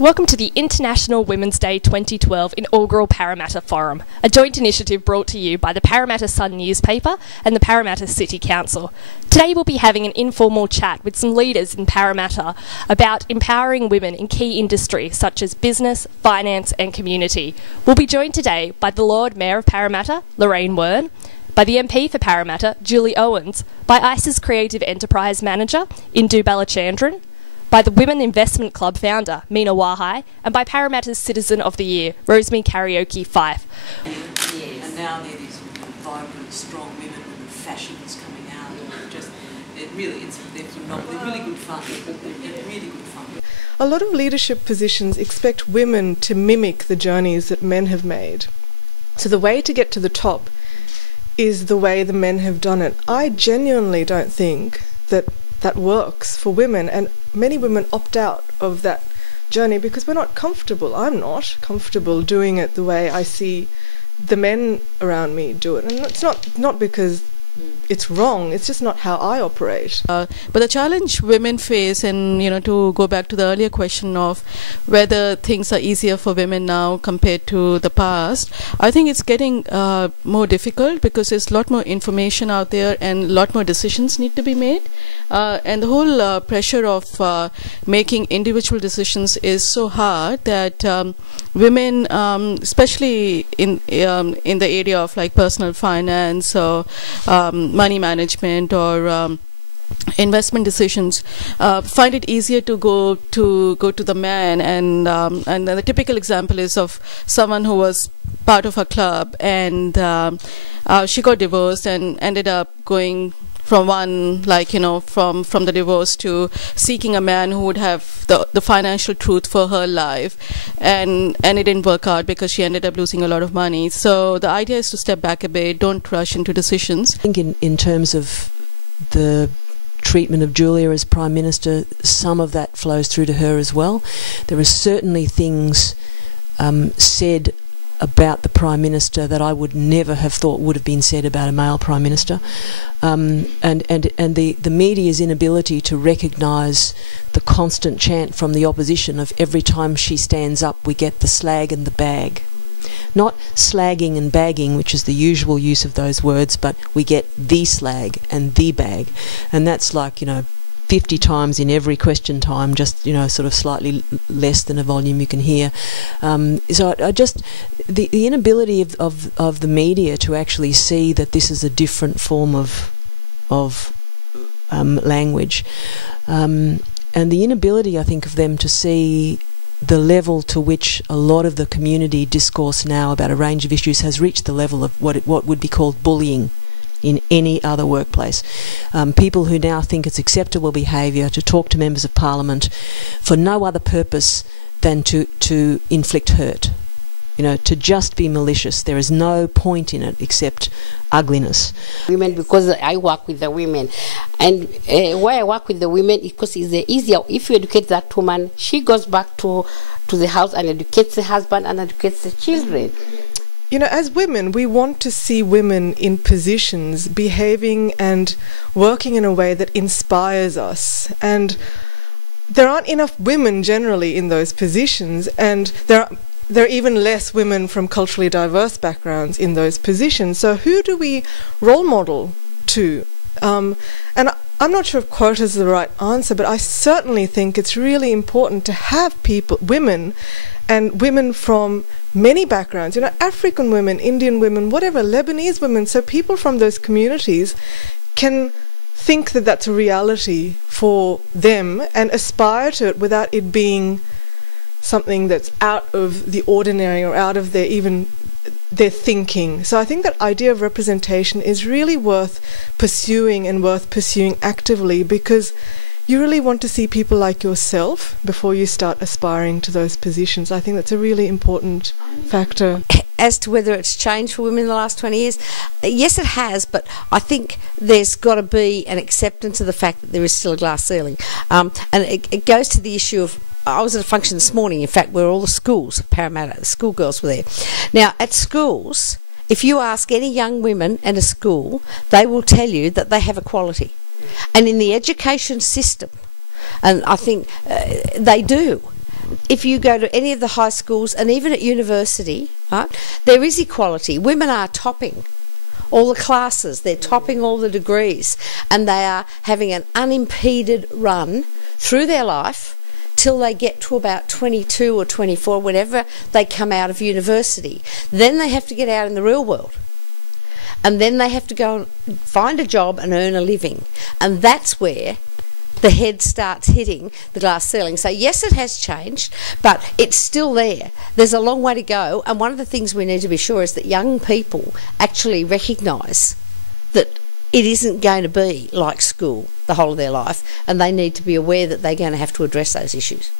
Welcome to the International Women's Day 2012 inaugural Parramatta Forum, a joint initiative brought to you by the Parramatta Sun newspaper and the Parramatta City Council. Today we'll be having an informal chat with some leaders in Parramatta about empowering women in key industries such as business, finance and community. We'll be joined today by the Lord Mayor of Parramatta, Lorraine Wern, by the MP for Parramatta, Julie Owens, by ICE's Creative Enterprise Manager, Indu Balachandran, by the Women Investment Club founder, Meena Wahai, and by Parramatta's Citizen of the Year, Rosemary Karaoke Fife. Yes. And now there are these vibrant, strong women and fashions coming out. They're phenomenal. They're really good fun. They're really good fun. A lot of leadership positions expect women to mimic the journeys that men have made. So the way to get to the top is the way the men have done it. I genuinely don't think that that works for women, and many women opt out of that journey because we're not comfortable. I'm not comfortable doing it the way I see the men around me do it, and it's not because it's wrong, it's just not how I operate. But the challenge women face, and to go back to the earlier question of whether things are easier for women now compared to the past, I think it's getting more difficult because there's a lot more information out there and a lot more decisions need to be made. And the whole pressure of making individual decisions is so hard that women, especially in the area of like personal finance or money management or investment decisions, find it easier to go to the man, and the typical example is of someone who was part of a club and she got divorced and ended up going from from the divorce to seeking a man who would have the financial truth for her life, and it didn't work out because she ended up losing a lot of money. So the idea is to step back a bit, don't rush into decisions. I think in terms of the treatment of Julia as Prime Minister, some of that flows through to her as well. There are certainly things said about the Prime Minister that I would never have thought would have been said about a male Prime Minister. And the media's inability to recognise the constant chant from the opposition of every time she stands up we get the slag and the bag. Not slagging and bagging, which is the usual use of those words, but we get the slag and the bag. And that's like, 50 times in every question time, just sort of slightly less than a volume you can hear. So I just the inability of the media to actually see that this is a different form of language, and the inability, I think, of them to see the level to which a lot of the community discourse now about a range of issues has reached the level of what would be called bullying in any other workplace. People who now think it's acceptable behaviour to talk to members of Parliament for no other purpose than to inflict hurt, to just be malicious. There is no point in it except ugliness. Women, because I work with the women, and why I work with the women is because it's easier. If you educate that woman, she goes back to the house and educates the husband and educates the children. As women, we want to see women in positions behaving and working in a way that inspires us. And there aren't enough women generally in those positions, and there are even less women from culturally diverse backgrounds in those positions. So who do we role model to? And I'm not sure if quota is the right answer, but I certainly think it's really important to have women from many backgrounds, African women, Indian women, whatever, Lebanese women, so people from those communities can think that that's a reality for them and aspire to it without it being something that's out of the ordinary or out of their thinking. So I think that idea of representation is really worth pursuing and worth pursuing actively, because you really want to see people like yourself before you start aspiring to those positions. I think that's a really important factor. As to whether it's changed for women in the last 20 years, yes it has, but I think there's got to be an acceptance of the fact that there is still a glass ceiling. And it goes to the issue of, I was at a function this morning, in fact, where all the schools, Parramatta, the schoolgirls were there. Now, at schools, if you ask any young women in a school, they will tell you that they have equality. And in the education system, and I think they do, if you go to any of the high schools and even at university, right, there is equality. Women are topping all the classes, they're topping all the degrees, and they are having an unimpeded run through their life till they get to about 22 or 24, whenever they come out of university. Then they have to get out in the real world. And then they have to go and find a job and earn a living. And that's where the head starts hitting the glass ceiling. So yes, it has changed, but it's still there. There's a long way to go. And one of the things we need to be sure is that young people actually recognise that it isn't going to be like school the whole of their life, and they need to be aware that they're going to have to address those issues.